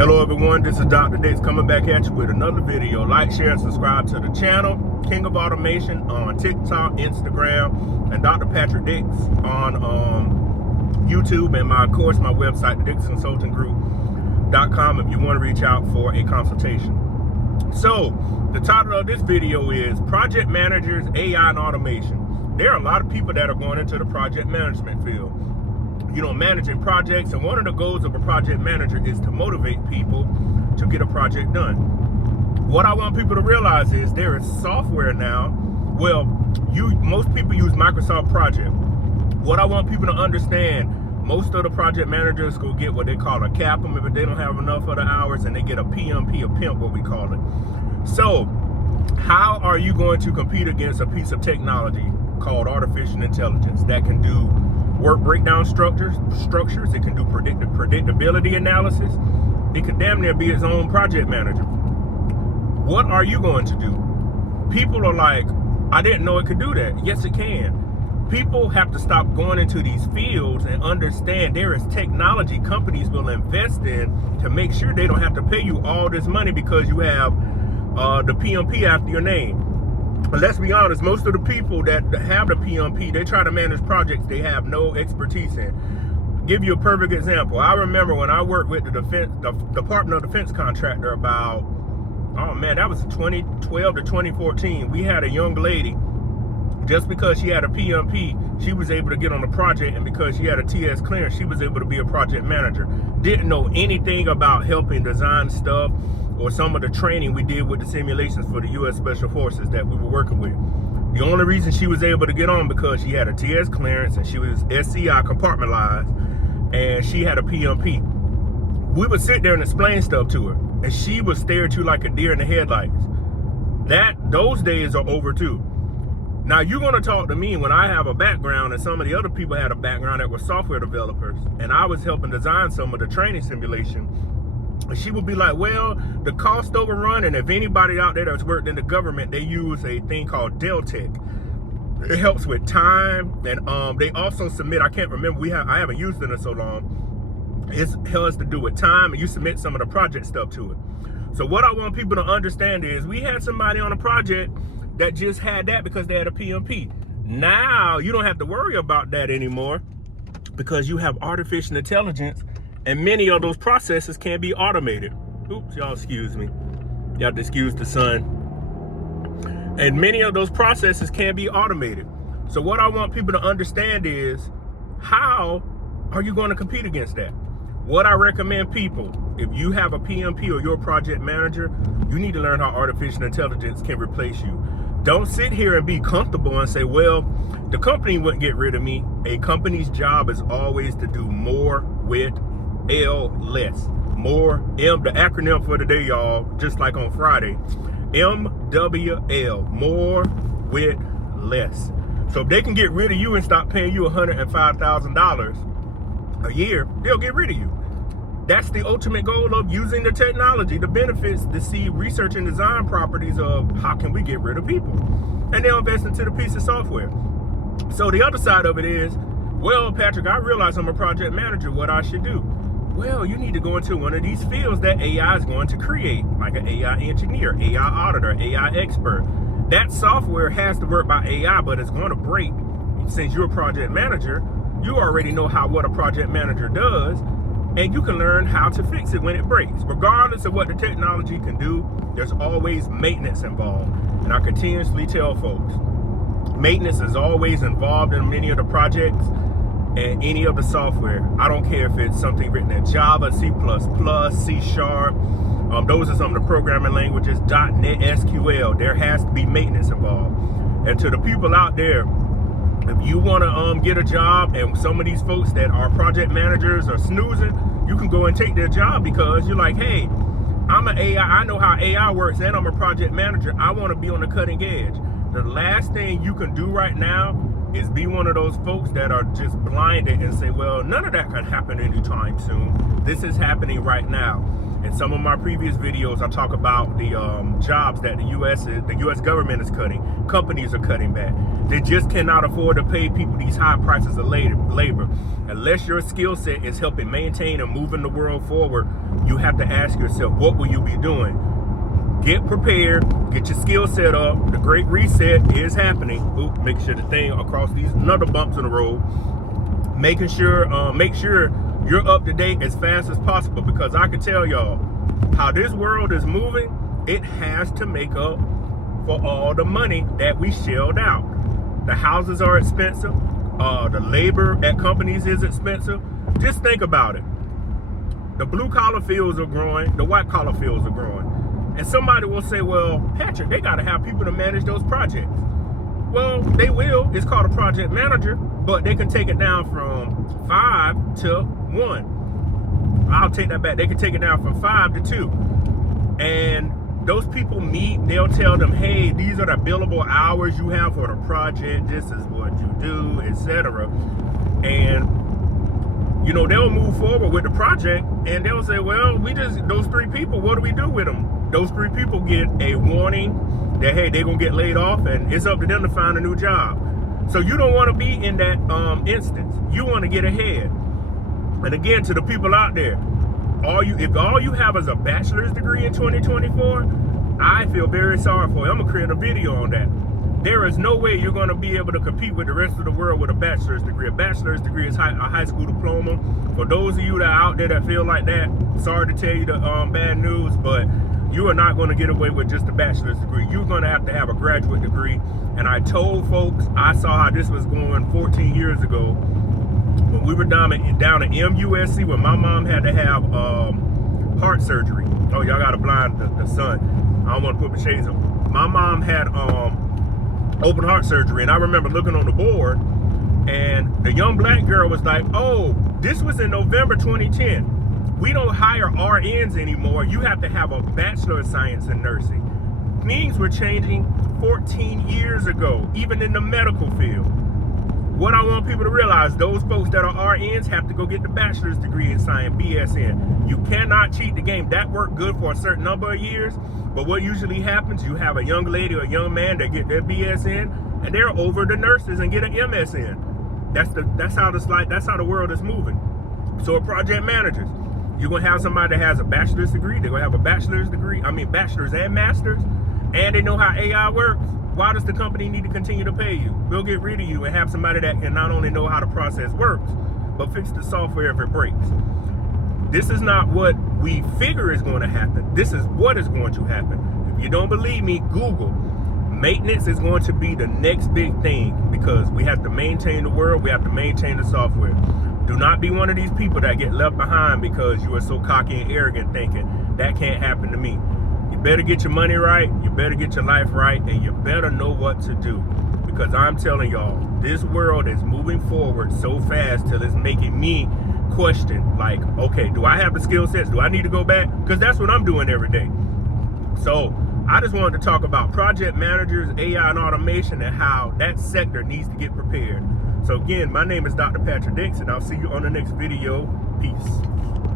Hello everyone, this is Dr. Dix coming back at you with another video. Like, share, and subscribe to the channel. King of Automation on TikTok, Instagram, and Dr. Patrick Dix on YouTube, and my website, thedixconsultinggroup.com, if you want to reach out for a consultation. So, the title of this video is Project Managers, AI, and Automation. There are a lot of people that are going into the project management field. Managing projects, and one of the goals of a project manager is to motivate people to get a project done. What I want people to realize is there is software now. Well, most people use Microsoft Project. What I want people to understand, most of the project managers go get what they call a CAPM if they don't have enough of the hours, and they get a PMP, a PIMP, what we call it. So, how are you going to compete against a piece of technology called artificial intelligence that can do work breakdown structures, it can do predictability analysis, it could damn near be its own project manager? What are you going to do? People are like, I didn't know it could do that. Yes, it can. People have to stop going into these fields and understand there is technology companies will invest in to make sure they don't have to pay you all this money because you have the PMP after your name. But let's be honest, most of the people that have the PMP, they try to manage projects they have no expertise in. Give you a perfect example. I remember when I worked with the Department of Defense contractor about, that was 2012 to 2014. We had a young lady, just because she had a PMP, she was able to get on the project, and because she had a TS clearance, she was able to be a project manager. Didn't know anything about helping design stuff or some of the training we did with the simulations for the U.S. Special Forces that we were working with. The only reason she was able to get on because she had a TS clearance and she was SCI compartmentalized and she had a PMP. We would sit there and explain stuff to her, and she would stare at you like a deer in the headlights. Those days are over too. Now you're going to talk to me when I have a background, and some of the other people had a background that were software developers, and I was helping design some of the training simulation. And she would be like, well, the cost overrun, and if anybody out there that's worked in the government, they use a thing called Deltec. It helps with time, and they also submit, I can't remember, I haven't used it in so long. It has to do with time, and you submit some of the project stuff to it. So what I want people to understand is we had somebody on a project that just had that because they had a PMP. Now you don't have to worry about that anymore because you have artificial intelligence, and many of those processes can be automated. Oops, y'all excuse me. You have to excuse the sun. And many of those processes can be automated. So what I want people to understand is, how are you going to compete against that? What I recommend people, if you have a PMP or you're a project manager, you need to learn how artificial intelligence can replace you. Don't sit here and be comfortable and say, well, the company wouldn't get rid of me. A company's job is always to do more with less. More, the acronym for today, y'all, just like on Friday, MWL, more with less. So if they can get rid of you and stop paying you $105,000 a year, they'll get rid of you. That's the ultimate goal of using the technology, the benefits, to see research and design properties of how can we get rid of people. And they'll invest into the piece of software. So the other side of it is, well, Patrick, I realize I'm a project manager, what I should do. Well, you need to go into one of these fields that AI is going to create, like an AI engineer, AI auditor, AI expert. That software has to work by AI, but it's going to break. Since you're a project manager, you already know what a project manager does, and you can learn how to fix it when it breaks. Regardless of what the technology can do, there's always maintenance involved. And I continuously tell folks, maintenance is always involved in many of the projects and any of the software. I don't care if it's something written in Java, C++, C#. Those are some of the programming languages, .NET, SQL. There has to be maintenance involved. And to the people out there, if you want to get a job and some of these folks that are project managers are snoozing, you can go and take their job because you're like, hey, I'm an AI, I know how AI works, and I'm a project manager. I want to be on the cutting edge. The last thing you can do right now is be one of those folks that are just blinded and say, well, none of that can happen anytime soon. This is happening right now. In some of my previous videos, I talk about the jobs that the U.S. government is cutting. Companies are cutting back. They just cannot afford to pay people these high prices of labor. Unless your skill set is helping maintain and moving the world forward, you have to ask yourself, what will you be doing? Get prepared, get your skill set up. The great reset is happening. Make sure the thing across these another bumps in the road. Make sure you're up to date as fast as possible, because I can tell y'all how this world is moving. It has to make up for all the money that we shelled out. The houses are expensive. The labor at companies is expensive. Just think about it. The blue collar fields are growing. The white collar fields are growing. And somebody will say, well, Patrick, they got to have people to manage those projects. Well, they will. It's called a project manager, but they can take it down from 5 to 1. I'll take that back. They can take it down from 5 to 2. And those people meet, they'll tell them, hey, these are the billable hours you have for the project. This is what you do, etc. And they'll move forward with the project, and they'll say, well, those 3 people, what do we do with them? Those 3 people get a warning that, hey, they're going to get laid off, and it's up to them to find a new job. So you don't want to be in that instance. You want to get ahead. And again, to the people out there, if all you have is a bachelor's degree in 2024, I feel very sorry for you. I'm going to create a video on that. There is no way you're going to be able to compete with the rest of the world with a bachelor's degree. A bachelor's degree is a high school diploma. For those of you that are out there that feel like that, sorry to tell you the bad news, but you are not going to get away with just a bachelor's degree. You're going to have a graduate degree. And I told folks, I saw how this was going 14 years ago when we were down at MUSC, when my mom had to have heart surgery. Oh, y'all got to blind the sun. I don't want to put my shades on. My mom had open heart surgery, and I remember looking on the board, and the young black girl was like, oh, this was in November 2010. We don't hire RNs anymore. You have to have a Bachelor of Science in Nursing. Things were changing 14 years ago, even in the medical field. What I want people to realize, those folks that are RNs have to go get the bachelor's degree in science, BSN. You cannot cheat the game. That worked good for a certain number of years, but what usually happens, you have a young lady or a young man that get their BSN, and they're over the nurses and get an MSN. That's how the world is moving. So project managers, you're gonna have somebody that has a bachelor's degree. They're gonna have a bachelor's and master's, and they know how AI works. Why does the company need to continue to pay you? We'll get rid of you and have somebody that can not only know how the process works, but fix the software if it breaks. This is not what we figure is going to happen. This is what is going to happen. If you don't believe me, Google. Maintenance is going to be the next big thing, because we have to maintain the world. We have to maintain the software. Do not be one of these people that get left behind because you are so cocky and arrogant thinking that can't happen to me. You better get your money right, you better get your life right, and you better know what to do. Because I'm telling y'all, this world is moving forward so fast till it's making me question, like, okay, do I have the skill sets? Do I need to go back? Because that's what I'm doing every day. So I just wanted to talk about project managers, AI and automation, and how that sector needs to get prepared. So again, my name is Dr. Patrick Dixon. I'll see you on the next video. Peace.